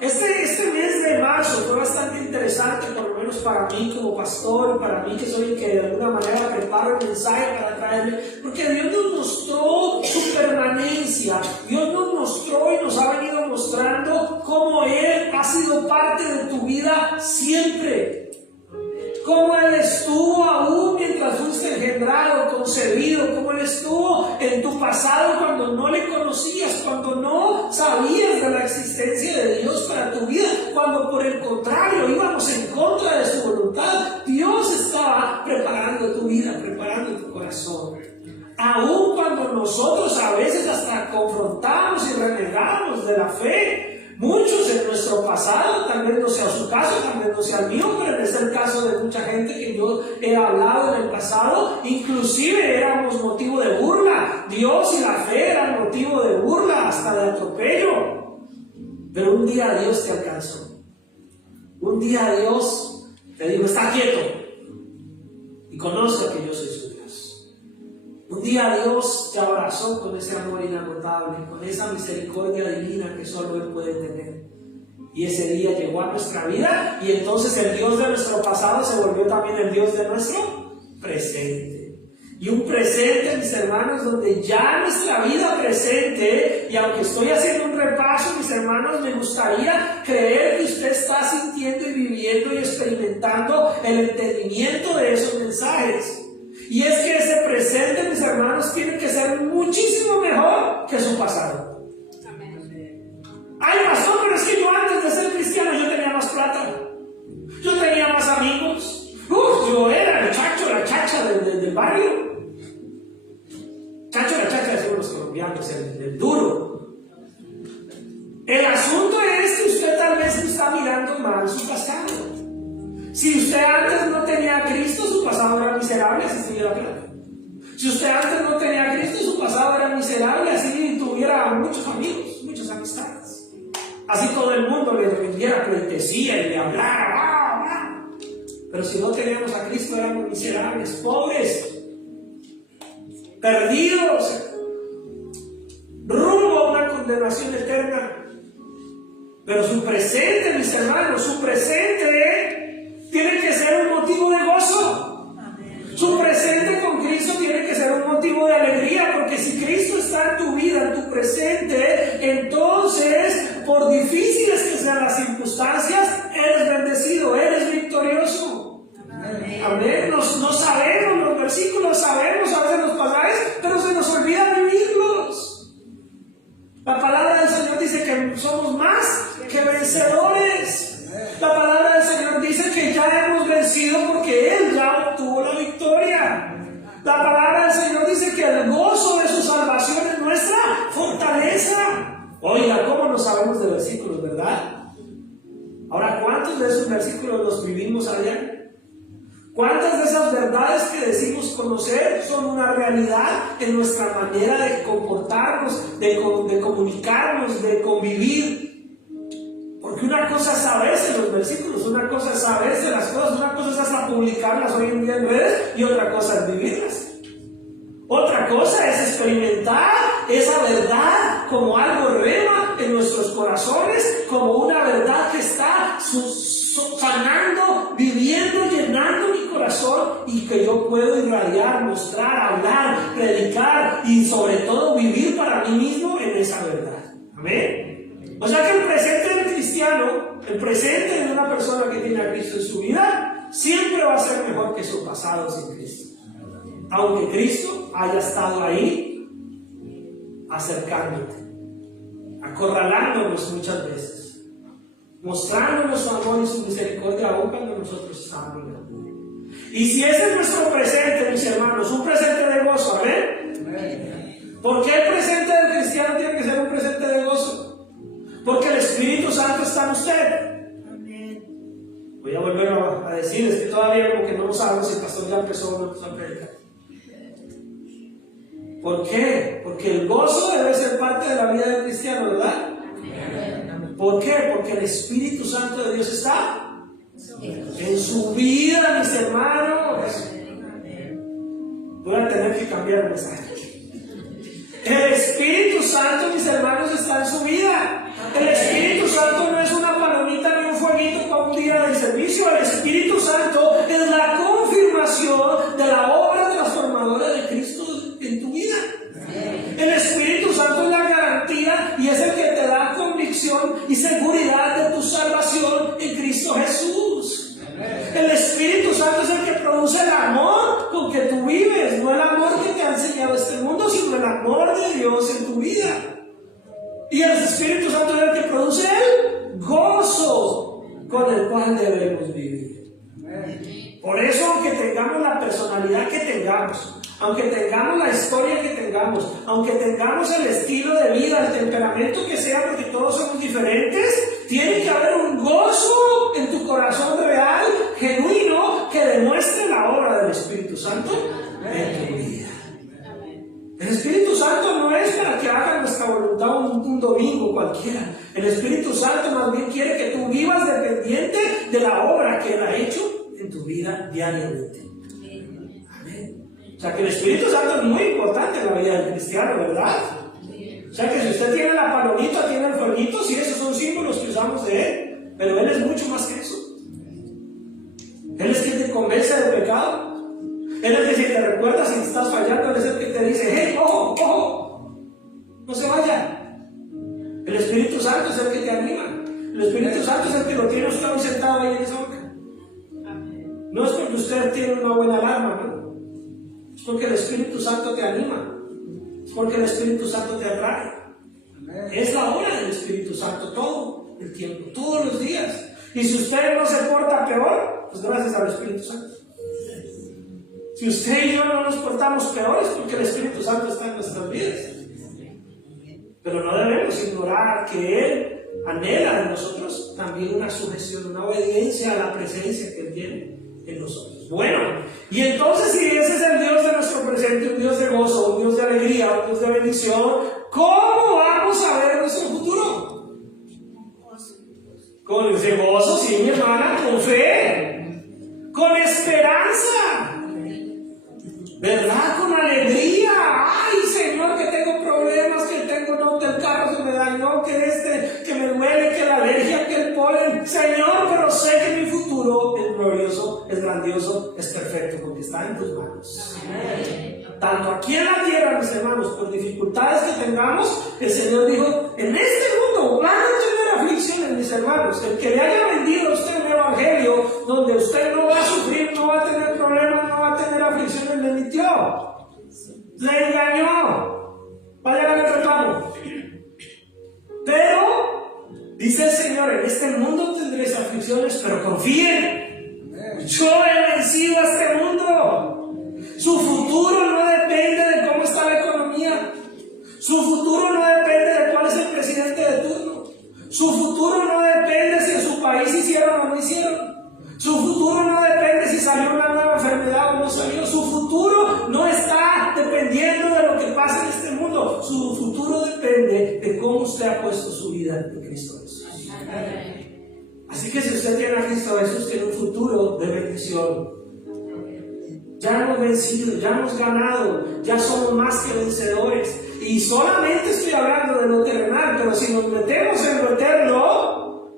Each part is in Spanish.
Este mes de marzo fue bastante interesante, por lo menos para mí como pastor, para mí que soy el que de alguna manera preparo el mensaje para traerle, porque Dios nos mostró su permanencia, Dios nos mostró y nos ha venido mostrando cómo Él ha sido parte de tu vida siempre. Cómo Él estuvo aún mientras fuiste engendrado, concebido, cómo Él estuvo en tu pasado cuando no le conocías, cuando no sabías de la existencia de Dios para tu vida, cuando por el contrario íbamos en contra de su voluntad. Dios estaba preparando tu vida, preparando tu corazón. Aún cuando nosotros a veces hasta confrontamos y renegamos de la fe, muchos en nuestro pasado, tal vez no sea su caso, tal vez no sea el mío, pero es el caso de mucha gente que yo he hablado en el pasado, inclusive éramos motivo de burla. Dios y la fe eran motivo de burla, hasta de atropello. Pero un día Dios te alcanzó. Un día Dios te dijo: está quieto y conozca que yo soy su Dios. Un día Dios te abrazó con ese amor inagotable, con esa misericordia divina que solo Él puede tener. Y ese día llegó a nuestra vida, y entonces el Dios de nuestro pasado se volvió también el Dios de nuestro presente. Y un presente, mis hermanos, donde ya nuestra vida presente, y aunque estoy haciendo un repaso, mis hermanos, me gustaría creer que usted está sintiendo y viviendo y experimentando el entendimiento de esos mensajes. Y es que ese presente, mis hermanos, tiene que ser muchísimo mejor que su pasado. Amén. Ay, pastor, pero es que yo antes de ser cristiano yo tenía más plata, yo tenía más amigos, yo era el chacho, la chacha del barrio. Chacho, la chacha, decimos los colombianos, el duro. El asunto es que usted tal vez está mirando mal su pasado. Si usted antes no tenía a Cristo, su pasado era miserable, así tuviera plata. Si usted antes no tenía a Cristo, su pasado era miserable, así tuviera muchos amigos, muchas amistades. Así todo el mundo le rindiera pleitesía y le hablara. Pero si no teníamos a Cristo, éramos miserables, pobres, perdidos, rumbo a una condenación eterna. Pero su presente, mis hermanos, su presente tiene que ser un motivo de gozo. Amén. Su presente con Cristo tiene que ser un motivo de alegría, porque si Cristo está en tu vida, en tu presente, entonces, por difíciles que sean las circunstancias, eres bendecido, eres victorioso. Amén. Amén. No sabemos los versículos, sabemos a veces los pasajes, pero se nos olvida vivirlos. La palabra del Señor dice que somos más que vencedores. La palabra del Señor dice que ya hemos vencido porque Él ya obtuvo la victoria. La palabra del Señor dice que el gozo de su salvación es nuestra fortaleza. Oiga, ¿cómo no sabemos de versículos, verdad? Ahora, ¿cuántos de esos versículos los vivimos a diario? ¿Cuántas de esas verdades que decimos conocer son una realidad en nuestra manera de comportarnos, de comunicarnos, de convivir? Porque una cosa es saberse los versículos, una cosa es saberse las cosas, una cosa es hasta publicarlas hoy en día en redes, y otra cosa es vivirlas. Otra cosa es experimentar esa verdad como algo rema en nuestros corazones, como una verdad que está sanando, viviendo, llenando mi corazón, y que yo puedo irradiar, mostrar, hablar, predicar y sobre todo vivir para mí mismo en esa verdad. Amén. O sea que el presente del cristiano, el presente de una persona que tiene a Cristo en su vida, siempre va a ser mejor que su pasado sin Cristo. Aunque Cristo haya estado ahí, acercándote, acorralándonos muchas veces, mostrándonos su amor y su misericordia aún cuando nosotros estábamos mirando. Y si ese es nuestro presente, mis hermanos, un presente de gozo, ¿amén? ¿Por qué el presente del cristiano tiene que ser un presente de gozo? Porque el Espíritu Santo está en usted. Amén. Voy a volver a decir, es que todavía como que no sabemos si el pastor ya empezó o no empezó a predicar. ¿Por qué? Porque el gozo debe ser parte de la vida del cristiano, ¿verdad? Amén. ¿Por qué? Porque el Espíritu Santo de Dios está en su vida, mis hermanos. Voy a tener que cambiar el mensaje. El Espíritu Santo, mis hermanos, está en su vida. El Espíritu Santo no es una seguridad de tu salvación en Cristo Jesús. El Espíritu Santo es el que produce el amor con que tú vives, no el amor que te ha enseñado este mundo, sino el amor de Dios en tu vida. Y el Espíritu Santo es el que produce el gozo con el cual debemos vivir. Por eso, aunque tengamos la personalidad que tengamos, aunque tengamos la historia que tengamos, aunque tengamos el estilo de vida, el temperamento que sea, porque todos somos diferentes, tiene que haber un gozo en tu corazón real, genuino, que demuestre la obra del Espíritu Santo en tu vida. El Espíritu Santo no es para que haga nuestra voluntad un domingo cualquiera. El Espíritu Santo más bien quiere que tú vivas dependiente de la obra que Él ha hecho en tu vida diariamente. Amén. O sea que el Espíritu Santo es muy importante en la vida del cristiano, ¿verdad? O sea que si usted tiene la palomita, tiene el fueguito, sí, esos son símbolos que usamos de Él, pero Él es mucho más que eso. Él es quien te convence del pecado. Él es el que si te recuerda si estás fallando, Él es el que te dice, hey, ojo, ojo, no se vaya. El Espíritu Santo es el que te anima. El Espíritu Santo es el que lo tiene usted hoy sentado ahí en esa boca. No es porque usted tiene una buena alarma, ¿no? Es porque el Espíritu Santo te anima. Es porque el Espíritu Santo te atrae. Es la obra del Espíritu Santo todo el tiempo, todos los días. Y si usted no se porta peor, pues gracias al Espíritu Santo. Si usted y yo no nos portamos peores, porque el Espíritu Santo está en nuestras vidas. Pero no debemos ignorar que Él anhela de nosotros también una sujeción, una obediencia a la presencia que Él tiene en nosotros. Bueno, y entonces si ese es el Dios de nuestro presente, un Dios de gozo, un Dios de alegría, un Dios de bendición, ¿cómo vamos a ver nuestro futuro? Con ese gozo, sí, mi hermana, con fe, con esperanza, ¿verdad? Con alegría. Ay, Señor, que tengo problemas, que el carro se me dañó, que me duele, que la alergia, que el polen. Señor, pero sé que mi futuro es glorioso, es grandioso, es perfecto, porque está en tus manos. Amén. Tanto aquí en la tierra, mis hermanos, por dificultades que tengamos, el Señor dijo, en este mundo van a tener aflicciones, mis hermanos. El que le haya vendido a usted un evangelio donde usted no va a sufrir, no va a tener problemas, no va a tener aflicciones, le mintió, le engañó. Vaya a reclamo. Pero dice el Señor, en este mundo tendréis aflicciones, pero confíen, yo he vencido a este mundo. Su futuro no depende de cómo está la economía. Su futuro no depende de cuál es el presidente de turno. Su futuro no depende si en su país hicieron o no hicieron. Su futuro no depende si salió una nueva enfermedad o no salió. Su futuro no está dependiendo de lo que pasa en este mundo. Su futuro depende de cómo usted ha puesto su vida en Cristo Jesús. Así que si usted tiene a Cristo Jesús, tiene un futuro de bendición. Ya hemos vencido, ya hemos ganado, ya somos más que vencedores. Y solamente estoy hablando de lo terrenal, pero si nos metemos en lo eterno,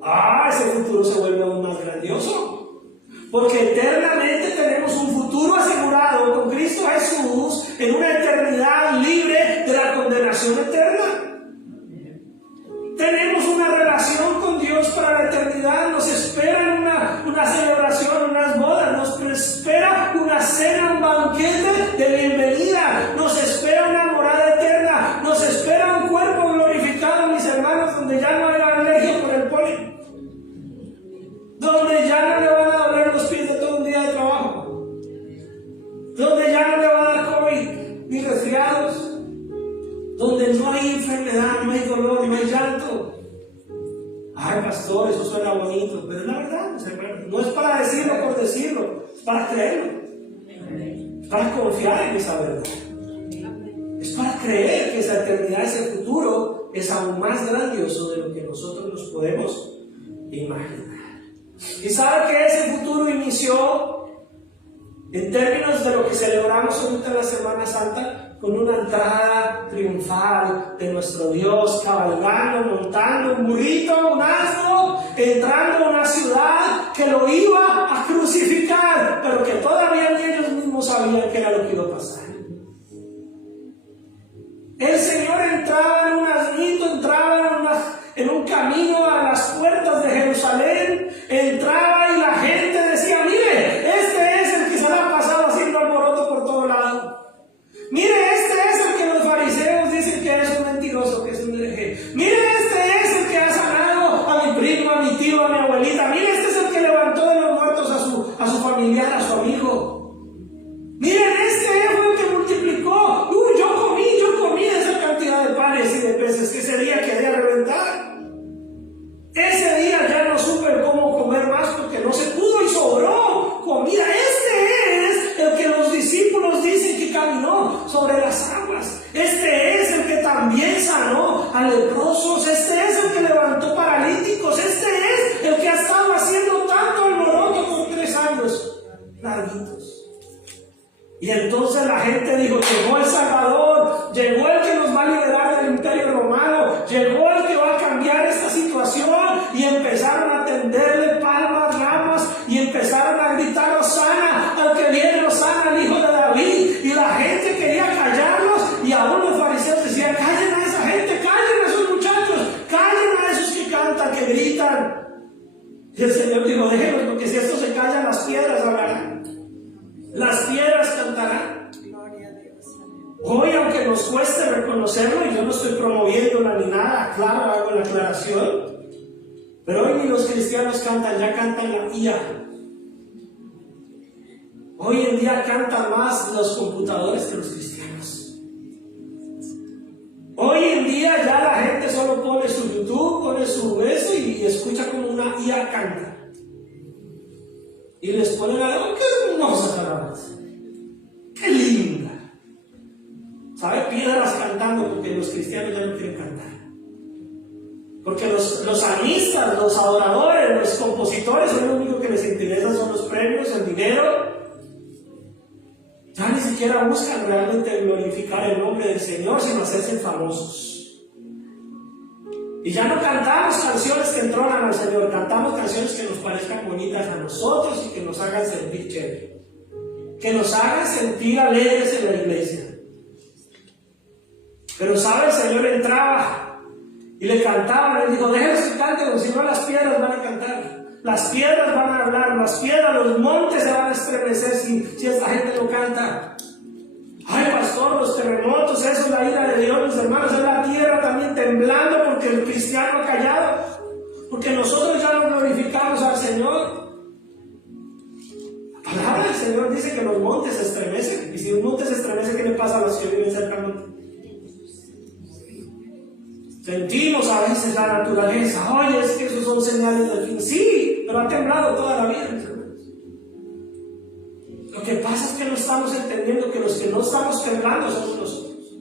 ese futuro se vuelve aún más grandioso. Porque eternamente tenemos un futuro asegurado con Cristo Jesús en una eternidad libre de la condenación eterna. Tenemos una relación con Dios para la eternidad. Nos espera una celebración, unas bodas. Nos espera una cena, un banquete de bienvenida. Nos espera una morada eterna. Nos espera un cuerpo glorificado, mis hermanos, donde ya no hay alergia por el polen. Donde ya no le van a doler los pies de todo un día de trabajo. Donde ya no le va a dar COVID ni resfriados. Donde no hay enfermedad, no hay dolor, no hay llanto. Ay, pastor, eso suena bonito, pero es la verdad, mis hermanos. No es para decirlo por decirlo, es para creerlo. Es para confiar en esa verdad. Es para creer que esa eternidad, ese futuro, es aún más grandioso de lo que nosotros nos podemos imaginar. Y sabe que ese futuro inició en términos de lo que celebramos ahorita en la Semana Santa, con una entrada triunfal de nuestro Dios, cabalgando, montando un burrito, un asno, entrando a una ciudad que lo iba a crucificar, pero que todavía ni ellos mismos sabían que era lo que iba a pasar. El Señor entraba en un asnito, entraba en un camino a las a mi tío, a mi abuelita, mire, este es el que levantó de los muertos a su familiar, a su amigo. Miren, este fue el que multiplicó. Yo comí esa cantidad de panes y de peces que ese día quería reventar. Ese día ya no supe cómo comer más porque no se pudo y sobró comida. Este es el que los discípulos dicen que caminó sobre las aguas. Este es el que también sanó a leprosos. Este es el que levantó paralíticos. Este es el que ha estado haciendo tanto alboroto por 3 años larguitos. Y entonces la gente dijo: llegó el Salvador, llegó el que nos va a liberar del Imperio Romano, llegó el que va a cambiar esta situación. Y empezaron a tenderle palmas, ramas, y empezaron a gritar: Hosana al que viene, Hosana al hijo de David. Y la gente quería callarlos, y aún los fariseos decían: callen a esa gente, callen a esos muchachos, callen a esos que cantan, que gritan. Y el Señor dijo: déjenlos, porque si esto se callan, las piedras hablarán. Las piedras cantarán. Hoy, aunque nos cueste reconocerlo, y yo no estoy promoviéndola ni nada, claro, hago la aclaración, pero hoy ni los cristianos cantan, ya cantan la IA. Hoy en día cantan más los computadores que los cristianos. Hoy en día ya la gente solo pone su YouTube, pone su eso y escucha como una IA canta. Y les ponen a ver: qué hermosa alabanza, qué linda. ¿Sabe? Piedras cantando, porque los cristianos ya no quieren cantar. Porque los salmistas, los adoradores, los compositores, lo único que les interesa son los premios, el dinero. Ya ni siquiera buscan realmente glorificar el nombre del Señor, sino hacerse famosos. Y ya no cantamos canciones que entronan al Señor, cantamos canciones que nos parezcan bonitas a nosotros y que nos hagan sentir chévere, que nos hagan sentir alegres en la iglesia. Pero sabe, el Señor entraba y le cantaba, le dijo: déjenlos que canten, si no las piedras van a cantar, las piedras van a hablar, las piedras, los montes se van a estremecer si esta gente lo canta. Ay, pastor, los terremotos, eso es la ira de Dios, mis hermanos, es la tierra también temblando porque el cristiano ha callado, porque nosotros ya no glorificamos al Señor. La palabra del Señor dice que los montes se estremecen, y si un monte se estremece, ¿qué le pasa a los que viven cerca del monte? Sentimos a veces la naturaleza. Oye, es que esos son señales del fin. Sí, pero ha temblado toda la vida, mis hermanos. Lo que pasa es que no estamos entendiendo que los que no estamos temblando somos nosotros,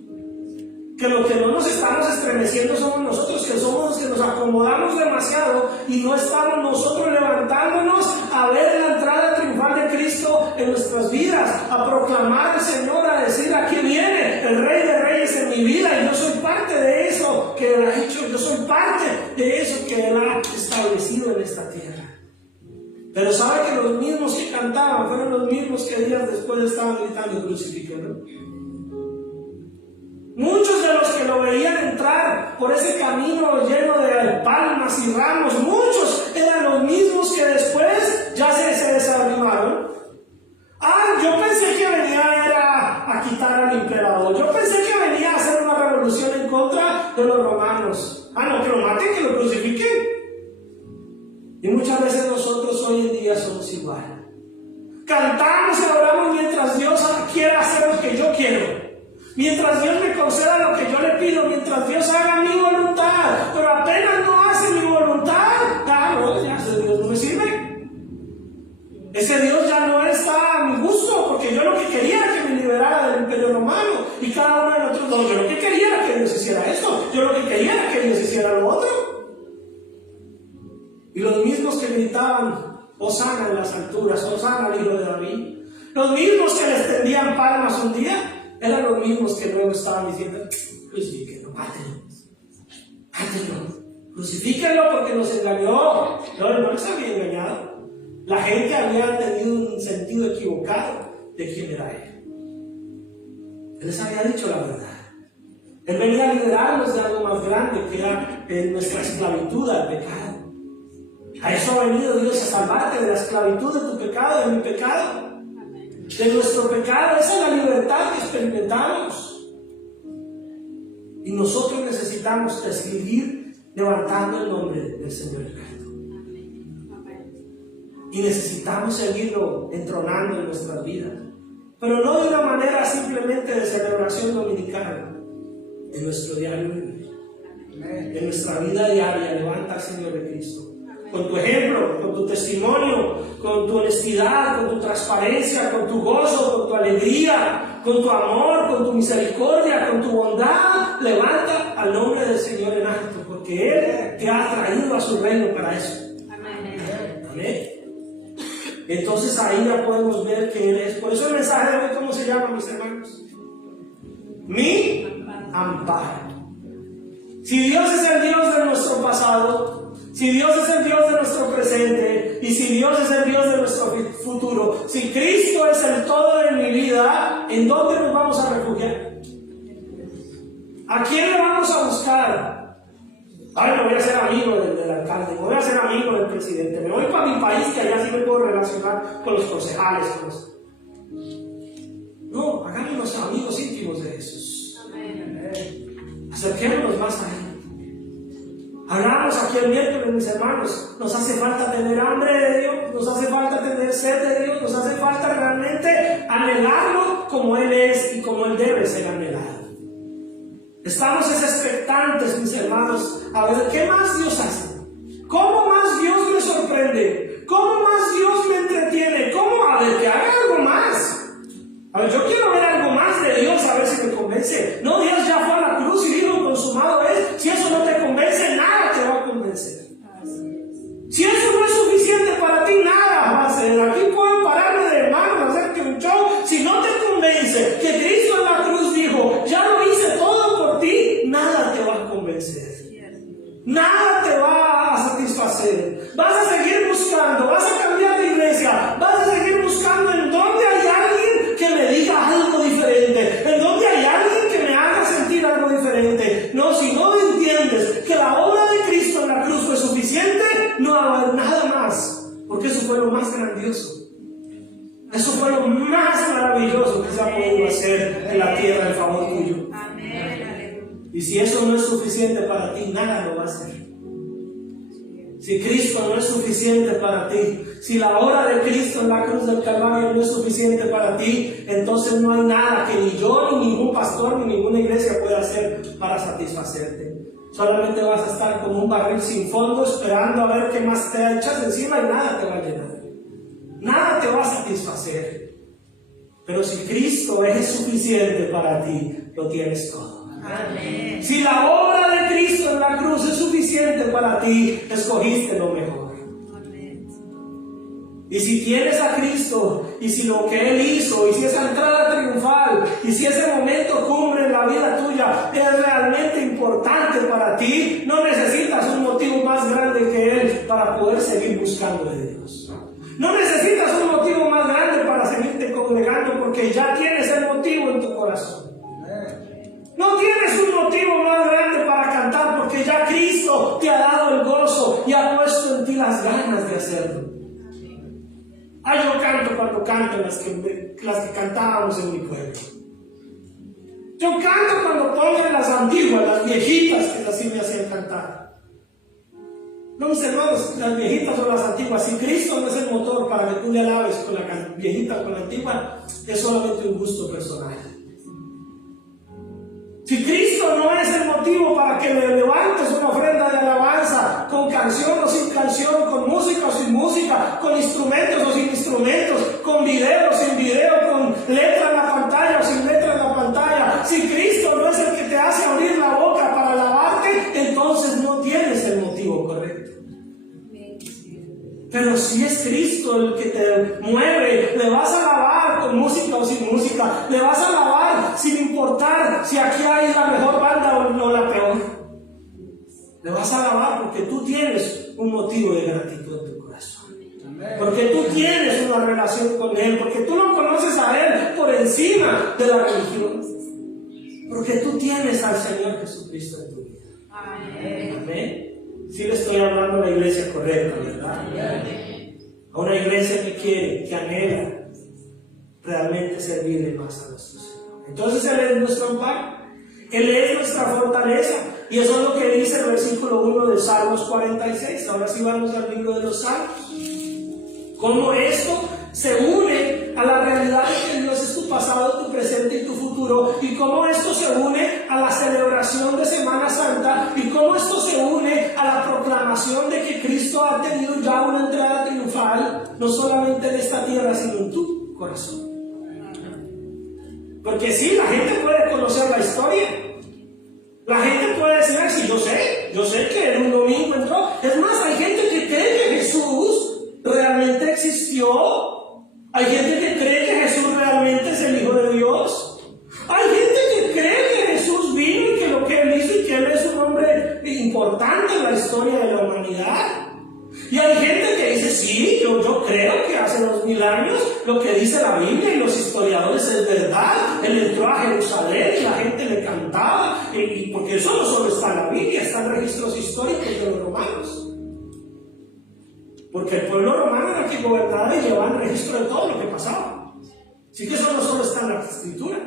que los que no nos estamos estremeciendo somos nosotros, que somos los que nos acomodamos demasiado y no estamos nosotros levantándonos a ver la entrada triunfal de Cristo en nuestras vidas, a proclamar al Señor, a decir: aquí viene el Rey de Reyes en mi vida, y yo soy parte de eso que Él ha hecho, yo soy parte de eso que Él ha establecido en esta tierra. Pero sabe que los mismos que cantaban fueron los mismos que días después estaban gritando: crucifíquenlo. Muchos de los que lo veían entrar por ese camino lleno de palmas y ramos, muchos eran los mismos que después ya se desanimaron. Yo pensé que venía a quitar al emperador, yo pensé que venía a hacer una revolución en contra de los romanos. No, que lo maten, que lo crucifiquen. Y muchas veces nosotros hoy en día somos igual. Cantamos y adoramos mientras Dios quiera hacer lo que yo quiero, mientras Dios me conceda lo que yo le pido, mientras Dios haga mi voluntad. Pero apenas no hace mi voluntad, ya ese Dios no me sirve. Ese Dios ya no está a mi gusto, porque yo lo que quería era que me liberara del Imperio Romano. Y cada uno de nosotros: no, yo lo que quería era que Dios hiciera esto, yo lo que quería era que Dios hiciera lo otro. Y los mismos que gritaban: Hosana en las alturas, Hosana al hijo de David, los mismos que les tendían palmas un día, eran los mismos que luego estaban diciendo: crucifíquenlo, mátenlo, crucifíquenlo porque nos engañó. No les había engañado. La gente había tenido un sentido equivocado de quién era Él. Él les había dicho la verdad. Él venía a liberarnos de algo más grande, que era nuestra esclavitud al pecado. A eso ha venido Dios, a salvarte de la esclavitud de tu pecado, de mi pecado, de nuestro pecado. Esa es la libertad que experimentamos. Y nosotros necesitamos seguir levantando el nombre del Señor Cristo. Y necesitamos seguirlo entronando en nuestras vidas. Pero no de una manera simplemente de celebración dominical, en nuestro diario vivir, en nuestra vida diaria. Levanta al Señor de Cristo. Con tu ejemplo, con tu testimonio, con tu honestidad, con tu transparencia, con tu gozo, con tu alegría, con tu amor, con tu misericordia, con tu bondad. Levanta al nombre del Señor en alto, porque Él te ha traído a su reino para eso. Amén. Entonces ahí ya podemos ver que Él es. Por eso el mensaje de hoy, ¿cómo se llama, mis hermanos? Mi amparo. Si Dios es el Dios de nuestro pasado, si Dios es el Dios de nuestro presente, y si Dios es el Dios de nuestro futuro, si Cristo es el todo de mi vida, ¿en dónde nos vamos a refugiar? ¿A quién le vamos a buscar? Ahora me voy a hacer amigo del alcalde, me voy a hacer amigo del presidente, me voy para mi país que allá sí me puedo relacionar con los concejales. No, hagámonos amigos íntimos de Jesús. Acerquémonos más a Él. Hablamos aquí el miércoles, mis hermanos, nos hace falta tener hambre de Dios, nos hace falta tener sed de Dios, nos hace falta realmente anhelarlo como Él es y como Él debe ser anhelado. Estamos expectantes, mis hermanos, a ver qué más Dios hace, cómo más Dios me sorprende, cómo más Dios me entretiene, cómo, a ver, que haga algo más. A ver, yo quiero ver algo más de Dios, a ver si me convence. No, Dios ya fue a la cruz y dijo, consumado es. Si eso no te convence, nada te va a convencer. Si eso no es suficiente para ti, nada va a ser. Aquí puedo pararme de manos, hacerte un show. Si no te convence que Cristo en la cruz dijo, ya lo hice todo por ti, nada te va a convencer. Nada te va a satisfacer. Vas a seguir buscando, vas a cambiar de iglesia, vas a seguir buscando en donde hay alguien que me diga algo diferente, en donde hay alguien que me haga sentir algo diferente. No, si no entiendes que la obra de Cristo en la cruz fue suficiente, no va a haber nada más, porque eso fue lo más grandioso. Eso fue lo más maravilloso que se ha podido hacer en la tierra en favor tuyo. Y si eso no es suficiente para ti, nada lo va a hacer. Si Cristo no es suficiente para ti, si la obra de Cristo en la cruz del Calvario no es suficiente para ti, entonces no hay nada que ni yo, ni ningún pastor, ni ninguna iglesia pueda hacer para satisfacerte. Solamente vas a estar como un barril sin fondo, esperando a ver qué más te echas encima y nada te va a llenar. Nada te va a satisfacer. Pero si Cristo es suficiente para ti, lo tienes todo. Amén. Si la obra de Cristo en la cruz es suficiente para ti, escogiste lo mejor. Amén. Y si tienes a Cristo, y si lo que Él hizo, y si esa entrada triunfal, y si ese momento cumbre en la vida tuya es realmente importante para ti, no necesitas un motivo más grande que Él para poder seguir buscando de Dios. No necesitas un motivo más grande para seguirte congregando, porque ya tienes el motivo en tu corazón. No tienes un motivo más grande para cantar, porque ya Cristo te ha dado el gozo y ha puesto en ti las ganas de hacerlo. Yo canto cuando canto las que cantábamos en mi pueblo. Yo canto cuando ponen las antiguas, las viejitas, que así me hacían cantar. No, mis hermanos, las viejitas o las antiguas, si Cristo no es el motor para que tú le alabes con la viejita o con la antigua, es solamente un gusto personal. Si Cristo no es el motivo para que le levantes una ofrenda de alabanza, con canción o sin canción, con música o sin música, con instrumentos o sin instrumentos, con video o sin video, con letra en la pantalla o sin letra en la pantalla, si Cristo no es el que te hace abrir la boca para alabarte, entonces no tienes el motivo correcto. Pero si es Cristo el que te mueve, le vas a alabar con música o sin música, le vas a alabar sin importar si aquí hay la mejor banda o no la peor. Le vas a alabar porque tú tienes un motivo de gratitud en tu corazón. Porque tú tienes una relación con Él, porque tú lo conoces a Él por encima de la religión. Porque tú tienes al Señor Jesucristo en tu vida. Amén. Sí le estoy hablando a la iglesia correcta, ¿verdad? A una iglesia que quiere, que anhela realmente servirle más a nuestro Señor. Entonces Él es nuestro amparo, Él es nuestra fortaleza. Y eso es lo que dice el versículo 1 de Salmos 46. Ahora sí vamos al libro de los Salmos. Cómo esto se une a la realidad de que Dios es tu pasado, tu presente y tu futuro, y cómo esto se une a la celebración de Semana Santa, y cómo esto se une a la proclamación de que Cristo ha tenido ya una entrada triunfal, no solamente en esta tierra, sino en tu corazón. Porque sí, la gente puede conocer la historia. La gente puede decir, ay, sí, yo sé que en un domingo entró. Es más, hay gente que cree que Jesús realmente existió. Hay gente que cree que Jesús realmente es el Hijo de Dios. Hay gente que cree que Jesús vino y que lo que Él hizo y que Él es un hombre importante en la historia de la humanidad. Y hay gente que dice, sí, yo creo que hace 2000 años lo que dice la Biblia y los historiadores es verdad. Él entró a Jerusalén y la gente le cantaba, y porque eso no solo está en la Biblia, están registros históricos de los romanos. Porque el pueblo romano era el que gobernaba y llevaba registro de todo lo que pasaba. Así que eso no solo está en la escritura.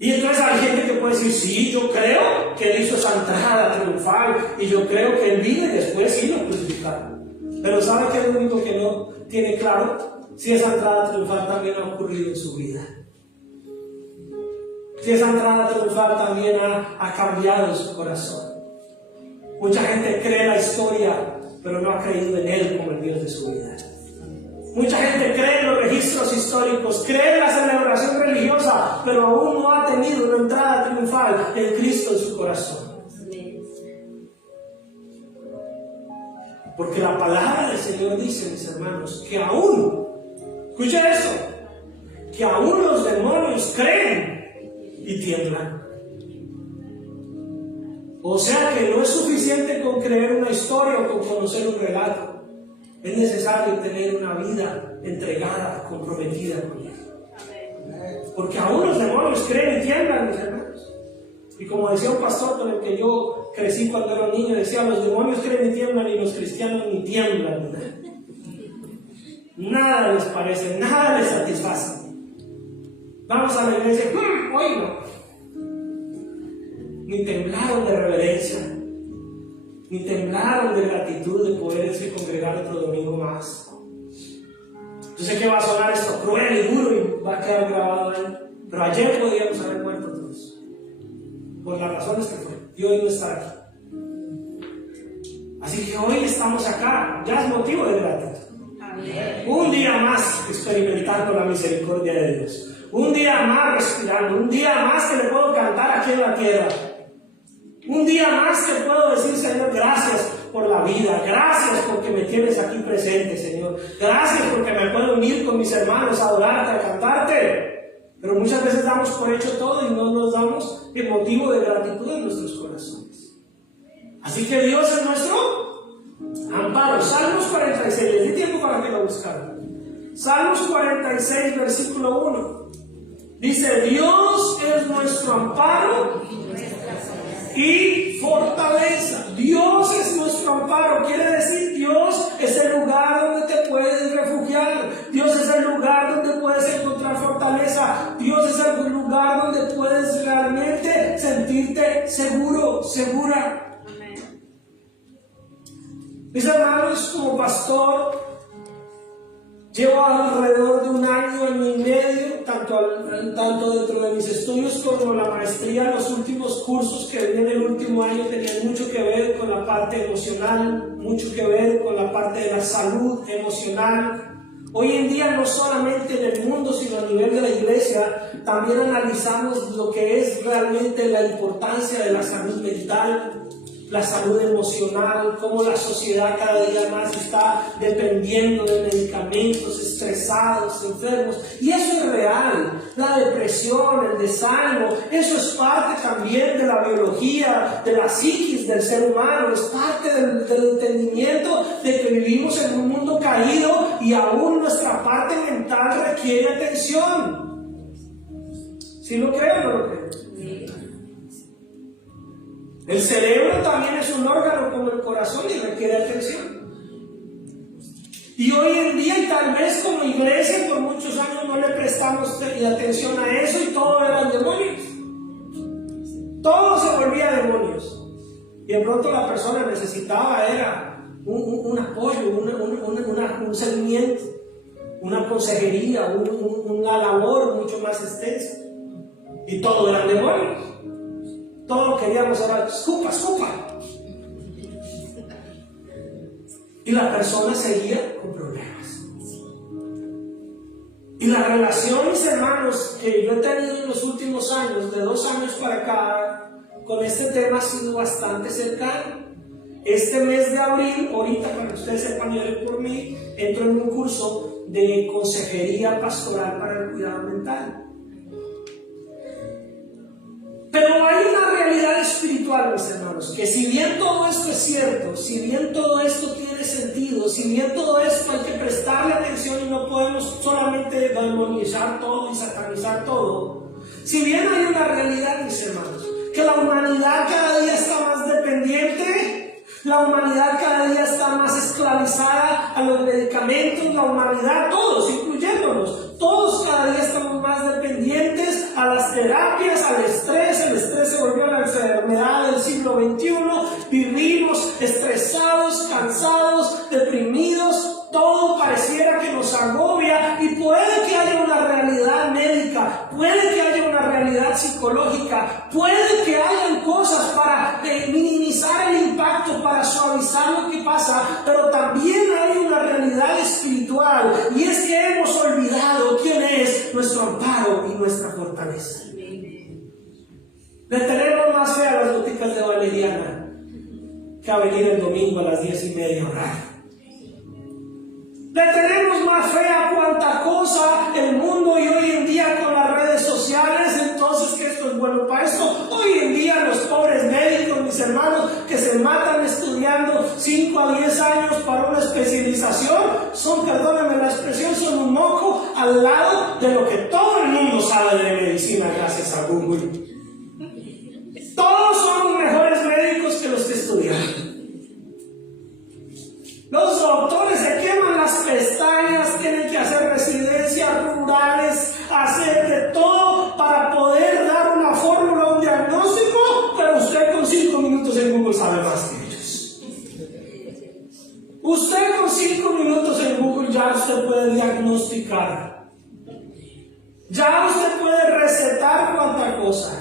Y entonces hay gente que puede decir, sí, yo creo que Él hizo esa entrada triunfal, y yo creo que Él vino y después sí lo crucificaron. Pero ¿sabe qué es lo único que no tiene claro? Si esa entrada triunfal también ha ocurrido en su vida. Si esa entrada triunfal también ha cambiado su corazón. Mucha gente cree la historia, pero no ha creído en Él como el Dios de su vida. Mucha gente cree en los registros históricos, cree en la celebración religiosa, pero aún no ha tenido una entrada triunfal en Cristo en su corazón. Porque la palabra del Señor dice, mis hermanos, que aún, escuchen esto, que aún los demonios creen y tiemblan. O sea que no es suficiente con creer una historia o con conocer un relato. Es necesario tener una vida entregada, comprometida con Él. Porque aún los demonios creen y tiemblan, mis hermanos. Y como decía un pastor con el que yo crecí cuando era niño, decía, los demonios creen y tiemblan y los cristianos ni tiemblan. Nada les parece, nada les satisface. Vamos a la iglesia, hoy no. Ni temblaron de reverencia, ni temblaron de gratitud de poderse congregar otro domingo más. Yo sé que va a sonar esto cruel y duro y va a quedar grabado ahí, pero ayer podríamos haber muerto todos, por las razones que fue, y hoy no estar aquí. Así que hoy estamos acá, ya es motivo de gratitud. Un día más experimentando la misericordia de Dios, un día más respirando, un día más que le puedo cantar aquí en la tierra. Un día más que puedo decir, Señor, gracias por la vida, gracias porque me tienes aquí presente, Señor, gracias porque me puedo unir con mis hermanos a adorarte, a cantarte. Pero muchas veces damos por hecho todo y no nos damos el motivo de gratitud en nuestros corazones. Así que Dios es nuestro amparo. Salmos 46, les di tiempo para que lo buscaran. Salmos 46, versículo 1. Dice, Dios es nuestro amparo y fortaleza. Dios es nuestro amparo, quiere decir Dios es el lugar donde te puedes refugiar. Dios es el lugar donde puedes encontrar fortaleza. Dios es el lugar donde puedes realmente sentirte seguro, segura. Mis hermanos, como pastor, llevo alrededor de 1 año y medio, tanto dentro de mis estudios como la maestría. Los últimos cursos que vi en el último año tenían mucho que ver con la parte emocional, mucho que ver con la parte de la salud emocional. Hoy en día, no solamente en el mundo, sino a nivel de la iglesia, también analizamos lo que es realmente la importancia de la salud mental, la salud emocional, cómo la sociedad cada día más está dependiendo de medicamentos, estresados, enfermos. Y eso es real. La depresión, el desánimo, eso es parte también de la biología, de la psiquis del ser humano. Es parte del entendimiento de que vivimos en un mundo caído y aún nuestra parte mental requiere atención. ¿Sí lo creo o no lo creo? El cerebro también es un órgano como el corazón y requiere atención. Y hoy en día, y tal vez como iglesia, por muchos años no le prestamos atención a eso y todo eran demonios. Todo se volvía demonios. Y de pronto la persona necesitaba era un apoyo, una un seguimiento, una consejería, una labor mucho más extensa. Y todo eran demonios. Todo queríamos orar, escupa, escupa. Y la persona seguía con problemas. Y la relación, mis hermanos, que yo he tenido en los últimos años, de 2 años para acá, con este tema ha sido bastante cercano. Este mes de abril, ahorita para que ustedes sepan, yo por mí, entro en un curso de consejería pastoral para el cuidado mental. Pero hay una realidad espiritual, mis hermanos, que si bien todo esto es cierto, si bien todo esto tiene sentido, si bien todo esto hay que prestarle atención y no podemos solamente demonizar todo y satanizar todo, si bien hay una realidad, mis hermanos, que la humanidad cada día está más dependiente, la humanidad cada día está más esclavizada a los medicamentos, la humanidad, todos, incluyéndonos, todos cada día estamos más dependientes a las terapias, al estrés. El estrés se volvió la enfermedad del siglo XXI, vivimos estresados, cansados, deprimidos, todo pareciera que nos agobia y puede que haya una realidad médica, puede que haya una realidad psicológica, puede que hayan cosas para minimizar el impacto, para suavizar lo que pasa, pero también hay una realidad espiritual y es que hemos olvidado quién es nuestro amparo y nuestra fortaleza. Le tenemos más fe a las boticas de Valeriana que a venir el domingo a las 10:30 a orar. Le tenemos más fe a cuanta cosa el mundo y hoy en día con las redes sociales, entonces que esto es bueno para esto. Hoy en día los pobres médicos, mis hermanos, que se matan estudiando 5 a 10 años para una especialización, son, perdónenme la expresión, son un moco al lado de lo que todo el mundo sabe de medicina gracias a Google. Todos somos mejores médicos que los que estudiaron. Los doctores se queman las pestañas, tienen que hacer residencias rurales, hacer de todo para poder dar una fórmula, un diagnóstico, pero usted con 5 minutos en Google sabe más que ellos. Usted con 5 minutos en Google ya usted puede diagnosticar. Ya usted puede recetar cuanta cosa.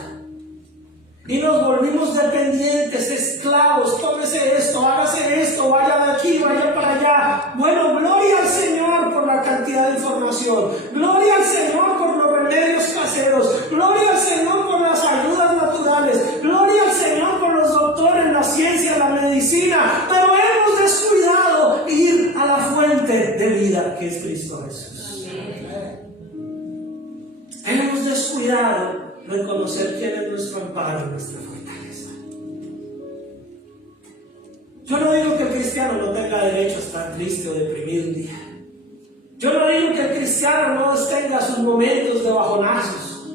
Y nos volvimos dependientes, esclavos. Tómese esto, hágase esto, vaya de aquí, vaya para allá. Bueno, gloria al Señor por la cantidad de información. Gloria al Señor por los remedios caseros. Gloria al Señor por las ayudas naturales. Gloria al Señor por los doctores, la ciencia, la medicina. Pero hemos descuidado ir a la fuente de vida que es Cristo Jesús. Hemos descuidado reconocer quién es nuestro amparo y nuestra fortaleza. Yo no digo que el cristiano no tenga derecho a estar triste o deprimido un día. Yo no digo que el cristiano no tenga sus momentos de bajonazos.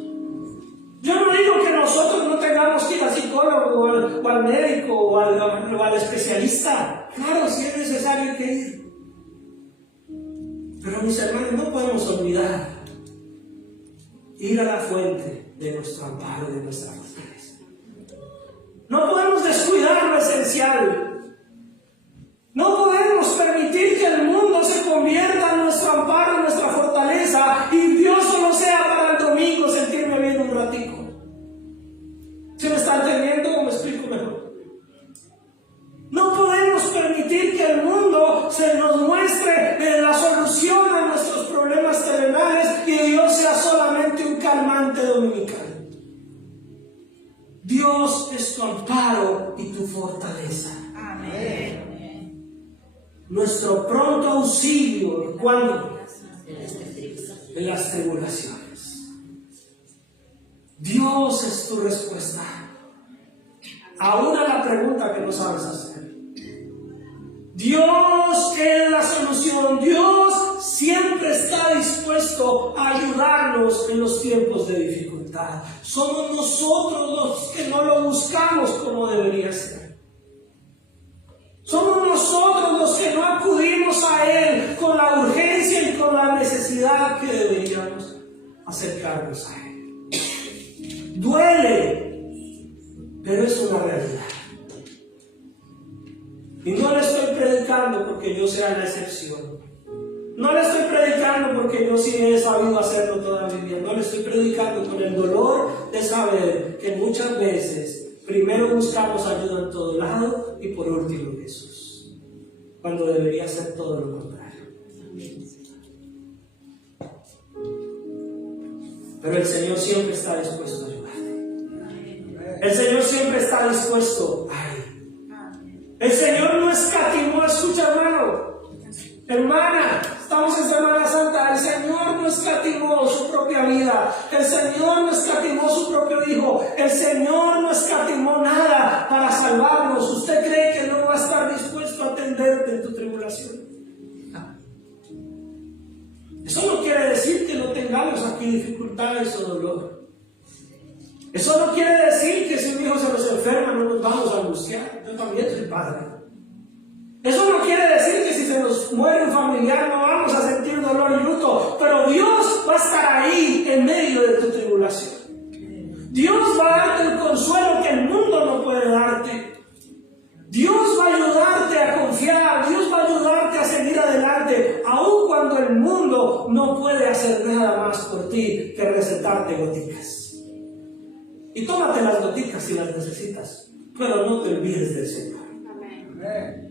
Yo no digo que nosotros no tengamos que ir al psicólogo o al médico o al especialista. Claro, si es necesario hay que ir. Pero mis hermanos, no podemos olvidar ir a la fuente de nuestro amparo y de nuestra fortaleza. No podemos descuidar lo esencial. No podemos permitir que el mundo se convierta en nuestro amparo y nuestra fortaleza y Dios solo sea para el domingo sentirme bien un ratico. ¿Se me está entendiendo o me explico mejor? No podemos permitir que el mundo se nos muestre la solución a nuestros problemas terrenales y Dios sea solamente un calmante dominical. Dios es tu amparo y tu fortaleza. Amén. Nuestro pronto auxilio, ¿cuándo? En las tribulaciones. Dios es tu respuesta. Aún a la pregunta que no sabes hacer. Dios es la solución. Dios siempre está dispuesto a ayudarnos en los tiempos de dificultad. Somos nosotros los que no lo buscamos como debería ser. Somos nosotros los que no acudimos a Él con la urgencia y con la necesidad que deberíamos acercarnos a Él. Duele, pero es una realidad. Y no le estoy predicando porque yo sea la excepción. No le estoy predicando porque yo sí he sabido hacerlo toda mi vida. No le estoy predicando con el dolor de saber que muchas veces primero buscamos ayuda en todo lado y por último en Jesús, cuando debería ser todo lo contrario. Pero el Señor siempre está dispuesto a ayudarte. El Señor siempre está dispuesto a ir. El Señor no escatimó, escucha hermano, hermana, estamos en Semana Santa. El Señor no escatimó su propia vida. El Señor no escatimó su propio Hijo. El Señor no escatimó nada para salvarnos. ¿Usted cree que no va a estar dispuesto a atenderte en tu tribulación? Eso no quiere decir que no tengamos aquí dificultades o dolor. Eso no quiere decir que si un hijo se nos enferma no nos vamos a angustiar. Yo también soy padre. Eso no quiere decir que si se nos muere un familiar no vamos a sentir dolor y luto, pero Dios va a estar ahí en medio de tu tribulación. Dios va a darte el consuelo que el mundo no puede darte. Dios va a ayudarte a confiar, Dios va a ayudarte a seguir adelante, aun cuando el mundo no puede hacer nada más por ti que recetarte goticas. Y tómate las goticas si las necesitas, pero no te olvides del Señor. Amén.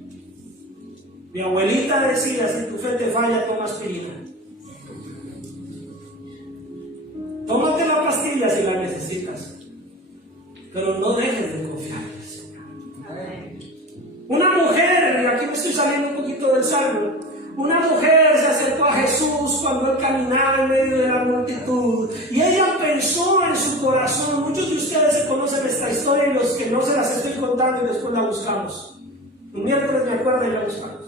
Mi abuelita decía, si tu fe te falla, toma aspirina. Tómate la pastilla si la necesitas, pero no dejes de confiar en el Señor. Una mujer, y aquí me estoy saliendo un poquito del salmo, una mujer se acercó a Jesús cuando él caminaba en medio de la multitud y ella pensó en su corazón. Muchos de ustedes se conocen esta historia y los que no se las estoy contando y después la buscamos. Un miércoles me acuerdo y la buscamos.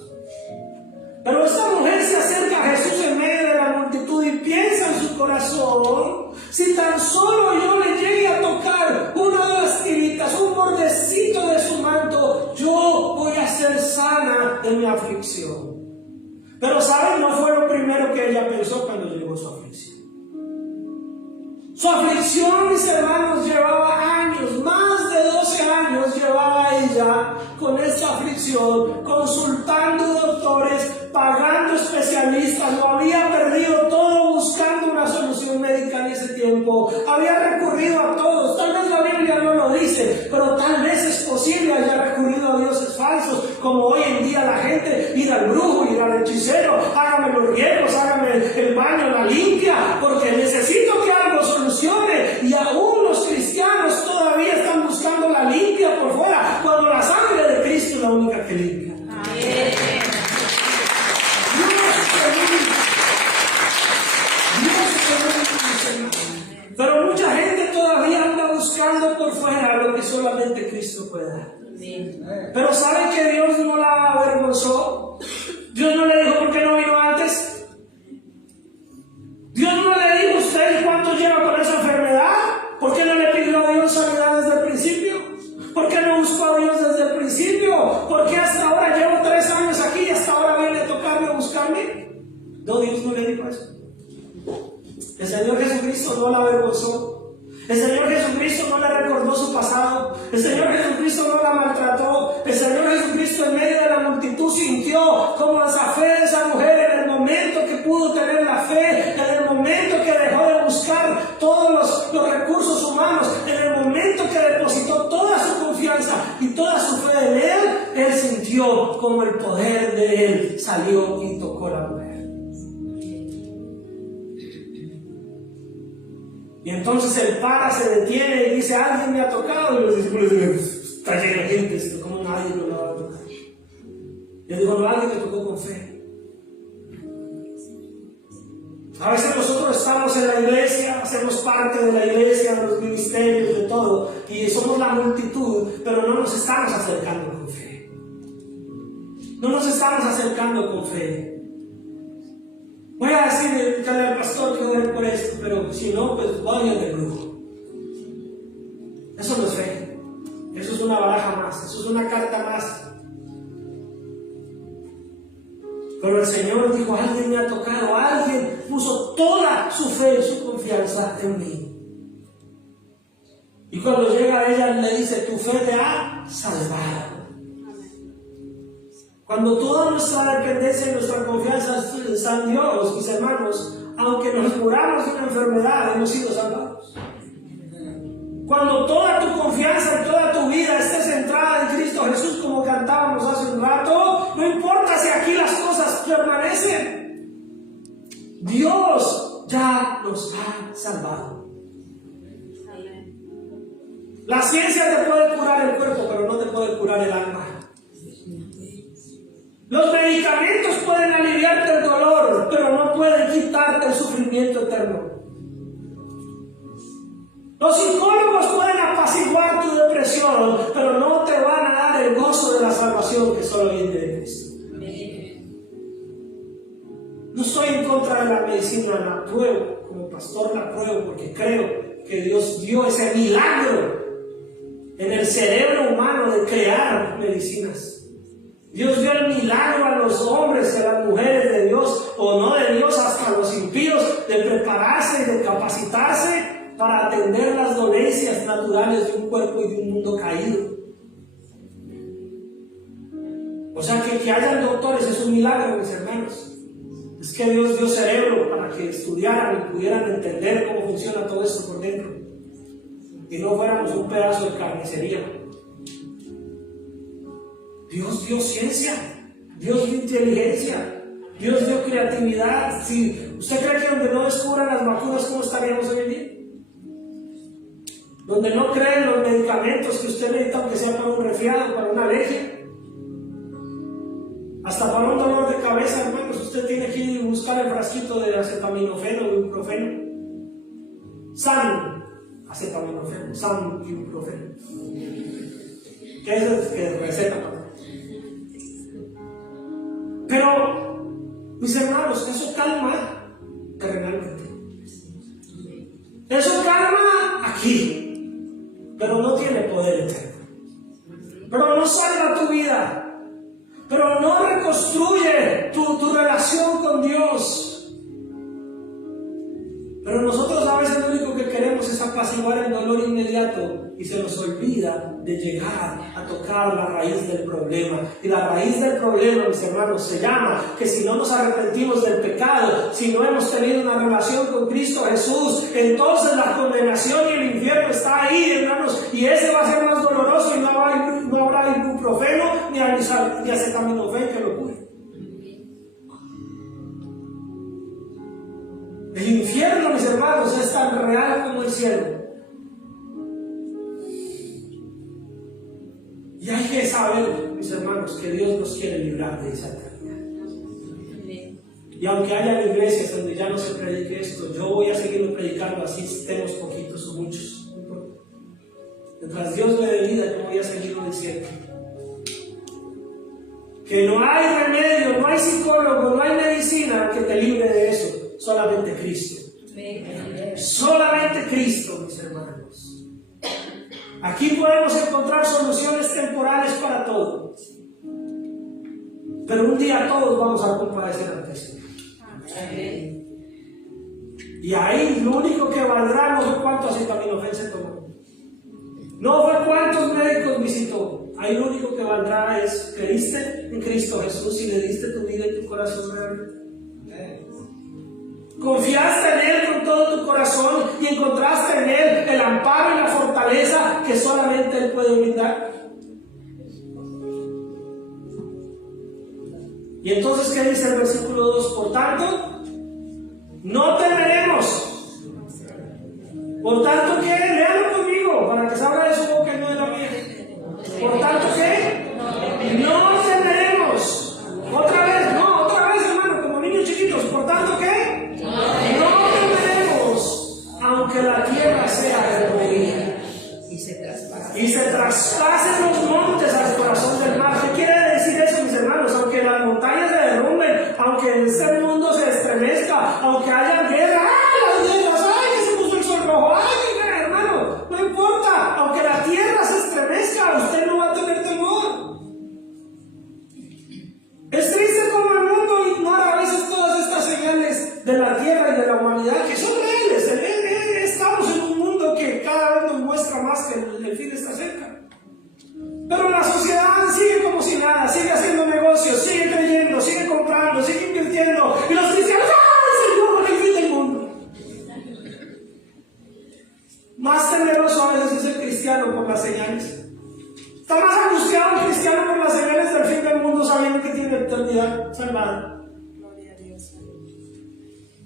Pero esta mujer se acerca a Jesús en medio de la multitud y piensa en su corazón: si tan solo yo le llegue a tocar una de las tiritas, un bordecito de su manto, yo voy a ser sana de mi aflicción. Pero ¿saben? No fue lo primero que ella pensó cuando llegó su aflicción. Su aflicción, mis hermanos, llevaba años, más de 12 años llevaba ella con esta aflicción, consultando doctores, pagando especialistas, lo había perdido todo buscando una solución médica en ese tiempo, había recurrido a todos. Tal vez la Biblia no lo dice, pero tal vez es posible haya recurrido a dioses falsos, como hoy en día la gente, ir al brujo, ir al hechicero, hágame los riegos, hágame el baño, la limpia, porque necesito que algo solucione. Y aún los cristianos todavía están buscando la limpia por fuera, cuando la sangre de Cristo es la única que limpia. Amén. Pero mucha gente todavía anda buscando por fuera lo que solamente Cristo puede dar. Pero ¿saben que Dios no la avergonzó? Dios no le dijo: ¿por qué no vino antes? Dios no le dijo: ¿usted cuánto lleva con esa enfermedad? ¿Por qué no le pidió a Dios sanidad desde el principio? ¿Por qué no buscó a Dios desde el principio? ¿Por qué hasta ahora llevo 3 años aquí y hasta ahora viene a tocarme, a buscarme? No, Dios no le dijo eso. El Señor Jesucristo no la avergonzó. El Señor Jesucristo no le recordó su pasado. El Señor Jesucristo no la maltrató. El Señor Jesucristo en medio de la multitud sintió como esa fe de esa mujer en el momento que pudo tener la fe, en el momento que dejó de buscar todos los recursos humanos, en el momento que depositó toda su confianza y toda su fe en Él sintió como el poder de Él salió y tocó a la mujer. Y entonces el para se detiene y dice: alguien me ha tocado. Y los discípulos dicen: está lleno de gente, ¿cómo nadie no lo va a tocar? Y él dijo: no, alguien me tocó con fe. A veces nosotros estamos en la iglesia, hacemos parte de la iglesia, de los ministerios, de todo, y somos la multitud, pero no nos estamos acercando con fe. No nos estamos acercando con fe. Voy a decirle al pastor que ore por esto, pero si no, pues vaya de brujo. Eso no es fe. Eso es una baraja más, eso es una carta más. Pero el Señor dijo: alguien me ha tocado, alguien puso toda su fe y su confianza en mí. Y cuando llega a ella le dice: tu fe te ha salvado. Cuando toda nuestra dependencia y nuestra confianza está en Dios, mis hermanos, aunque nos muramos de una enfermedad, hemos sido salvados. Cuando toda tu confianza y toda tu vida esté centrada en Cristo Jesús, como cantábamos hace un rato, no importa si aquí las cosas permanecen, Dios ya nos ha salvado. La ciencia te puede curar el cuerpo, pero no te puede curar el alma. Los medicamentos pueden aliviarte el dolor, pero no pueden quitarte el sufrimiento eterno. Los psicólogos pueden apaciguar tu depresión, pero no te van a dar el gozo de la salvación que solo viene de Cristo. No estoy en contra de la medicina, la apruebo, como pastor la apruebo, porque creo que Dios dio ese milagro en el cerebro humano de crear medicinas. Dios dio el milagro a los hombres y a las mujeres de Dios, o no de Dios, hasta los impíos, de prepararse y de capacitarse para atender las dolencias naturales de un cuerpo y de un mundo caído. O sea que hayan doctores es un milagro, mis hermanos. Es que Dios dio cerebro para que estudiaran y pudieran entender cómo funciona todo esto por dentro, y no fuéramos un pedazo de carnicería. Dios dio ciencia, Dios dio inteligencia, Dios dio creatividad. Si usted cree que donde no descubran las vacunas, ¿cómo estaríamos hoy en día? Donde no creen los medicamentos que usted necesita, aunque sea para un resfriado, para una alergia, hasta para un dolor de cabeza, hermanos, usted tiene que ir a buscar el frasquito de acetaminofeno o ibuprofeno. Acetaminofeno, ibuprofeno. ¿Qué es el que receta? Pero, mis hermanos, eso calma terrenalmente. Eso calma aquí, pero no tiene poder eterno. Pero no salva tu vida, pero no reconstruye tu relación con Dios. Pero nosotros a veces lo único que queremos es apaciguar el dolor inmediato y se nos olvida de llegar a tocar la raíz del problema. Y la raíz del problema, mis hermanos, se llama que si no nos arrepentimos del pecado, si no hemos tenido una relación con Cristo Jesús, entonces la condenación y el infierno está ahí, hermanos, y ese va a ser más doloroso y no habrá ibuprofeno ni acetaminofén que lo cure. El infierno, mis hermanos, es tan real como el cielo. Y hay que saber, mis hermanos, que Dios nos quiere librar de esa eternidad. Y aunque haya iglesias donde ya no se predique esto, yo voy a seguirlo predicando, así estemos poquitos o muchos. Mientras Dios me dé vida, yo voy a seguirlo diciendo. Que no hay remedio, no hay psicólogo, no hay medicina que te libre de eso. Solamente Cristo. Solamente Cristo, mis hermanos. Aquí podemos encontrar soluciones temporales para todo, pero un día todos vamos a compadecer ante el Señor. Y ahí lo único que valdrá no fue cuánto acetaminofén se tomó, no fue cuántos médicos visitó. Ahí lo único que valdrá es: ¿creíste en Cristo Jesús y le diste tu vida y tu corazón realmente? ¿Confiaste en Él con todo tu corazón y encontraste en Él el amparo y la fortaleza que solamente Él puede brindar? Y entonces, ¿qué dice el versículo 2? Por tanto, no temeremos. Por tanto, ¿qué? Léalo conmigo para que salga de su boca y no de la mía. Por tanto, ¿qué? No temeremos. Otra vez, hermano, como niños chiquitos. Por tanto, ¿qué? No temeremos, aunque la tierra sea removida y se traspasen los montes al corazón del mar. ¿Qué quiere decir eso, mis hermanos? Aunque las montañas se derrumben, aunque este mundo se estremezca, aunque haya guerra, las guerras, que se puso el sol rojo, hermano, no importa, aunque la tierra se estremezca, usted no va a tener temor. Es triste como el mundo ignora a veces todas estas señales de la tierra y de la humanidad, que son reales. Estamos en un mundo que cada vez nos muestra más que el fin está cerca. Pero la sociedad sigue como si nada, sigue haciendo negocios, sigue creyendo, sigue comprando, sigue invirtiendo. Y los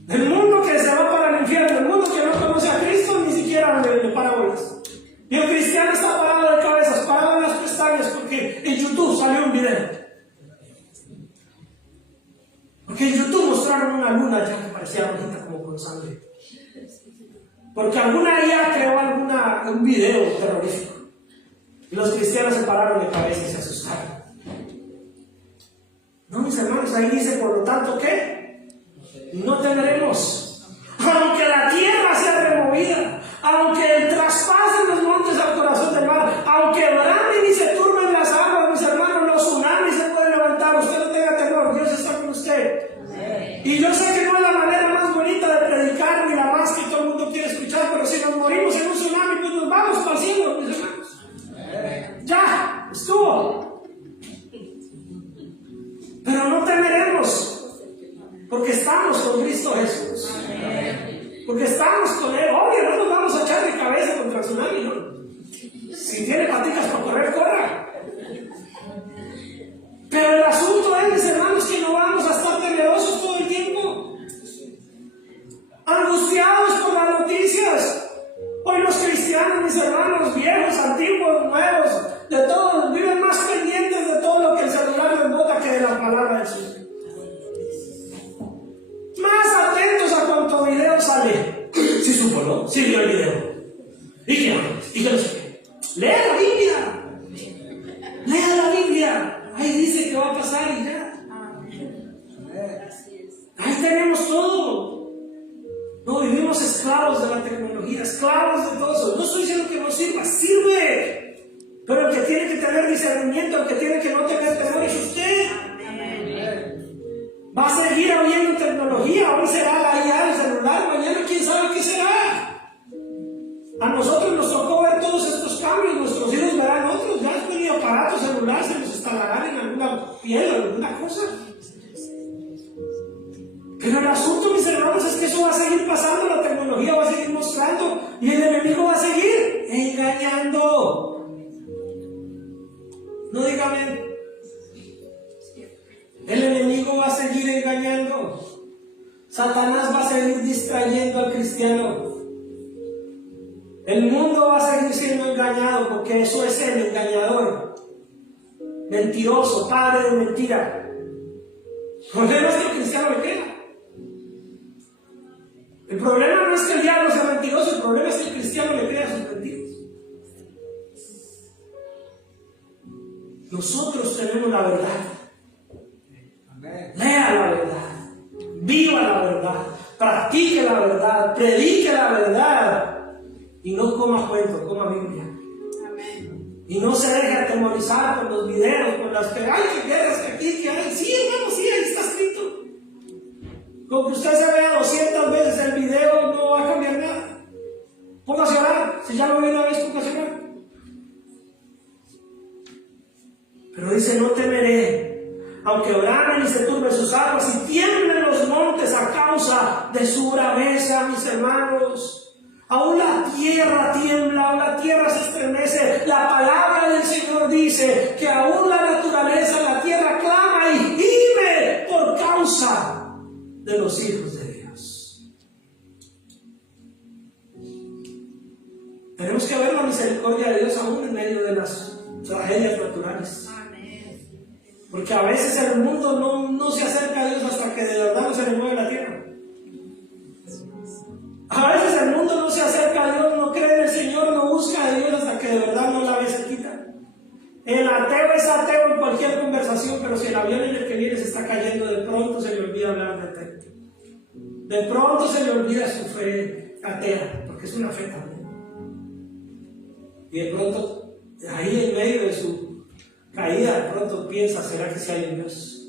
El mundo que se va para el infierno, el mundo que no conoce a Cristo, ni siquiera le para bolas. Y el cristiano está parado de cabezas, parado en las pestañas, porque en YouTube salió un video. Porque en YouTube mostraron una luna ya que parecía bonita como con sangre. Porque alguna IA creó un video terrorífico. Y los cristianos se pararon de cabeza y se asustaron. No, mis hermanos, ahí dice, por lo tanto, ¿qué? No temeremos. Aunque la tierra sea removida, aunque traspasen los montes al corazón del mar, aunque bramen y se turben las aguas, mis hermanos, los tsunamis se pueden levantar. Usted no tenga temor, Dios está con usted. Y yo sé que no es la manera más bonita de predicar ni la más que todo el mundo quiere escuchar, pero si nos morimos en un tsunami, pues nos vamos para el cielo, mis hermanos. Ya, estuvo. Pero no temeremos, porque estamos con Cristo Jesús. Porque estamos con Él. Obvio, no nos vamos a echar de cabeza contra el tsunami, ¿no? Si tiene paticas para correr, corra. Pero el asunto es, mis hermanos, que no vamos a estar temerosos todo el tiempo, angustiados por las noticias. Hoy los cristianos, mis hermanos, viejos, antiguos, nuevos, de todos, viven más pendientes de todo lo que el celular les bota que de la palabra del Señor. Más atentos a cuánto video sale. Sí supo, ¿no? Sí vio el video. ¿Y qué haces? ¿Y qué no sé qué? Lea la Biblia. Lea la Biblia. Ahí dice que va a pasar y ya. Ahí tenemos todo. No, vivimos esclavos de la tecnología, esclavos de todo eso. No estoy diciendo que no sirva, sirve. Pero el que tiene que tener discernimiento, el que tiene que no tener temor es usted. Va a seguir habiendo tecnología. Hoy será la IA, el celular, mañana quién sabe qué será. A nosotros nos tocó ver todos estos cambios, nuestros hijos verán otros. Ya han venido aparatos celulares, se los instalarán en alguna piel o alguna cosa. Pero el asunto, mis hermanos, es que eso va a seguir pasando, la tecnología va a seguir mostrando y el enemigo va a seguir engañando. No dígame. El enemigo va a seguir engañando. Satanás va a seguir distrayendo al cristiano. El mundo va a seguir siendo engañado porque eso es el engañador, mentiroso, padre de mentira. El problema es que el cristiano le queda. El problema no es que el diablo sea mentiroso, el problema es que el cristiano le crea sus mentiras. Nosotros tenemos la verdad. Lea la verdad, viva la verdad, practique la verdad, predique la verdad y no coma cuentos, coma Biblia. Amén. Y no se deje atemorizar con los videos, con las que hay que guerras, que aquí, que hay. Sí, hermano, sí, ahí está escrito. Con que usted se vea 200 veces el video no va a cambiar nada. Póngase a orar, si ya lo ve una vez, póngase a orar. Pero dice, no temeré. Aunque bramen y se turben sus aguas y tiemblen los montes a causa de su braveza, mis hermanos. Aún la tierra tiembla, aún la tierra se estremece. La palabra del Señor dice que aún la naturaleza, la tierra clama y gime por causa de los hijos de Dios. Tenemos que ver la misericordia de Dios aún en medio de las tragedias naturales. Porque a veces el mundo no se acerca a Dios hasta que de verdad no se le mueve la tierra. A veces el mundo no se acerca a Dios, no cree en el Señor, no busca a Dios hasta que de verdad no la ve cerquita. El ateo es ateo en cualquier conversación, pero si el avión en el que viene se está cayendo, de pronto se le olvida hablar de ateo. De pronto se le olvida su fe atea, porque es una fe también. Y de pronto, ahí en medio de su caída, de pronto piensa, ¿será que sí hay un Dios?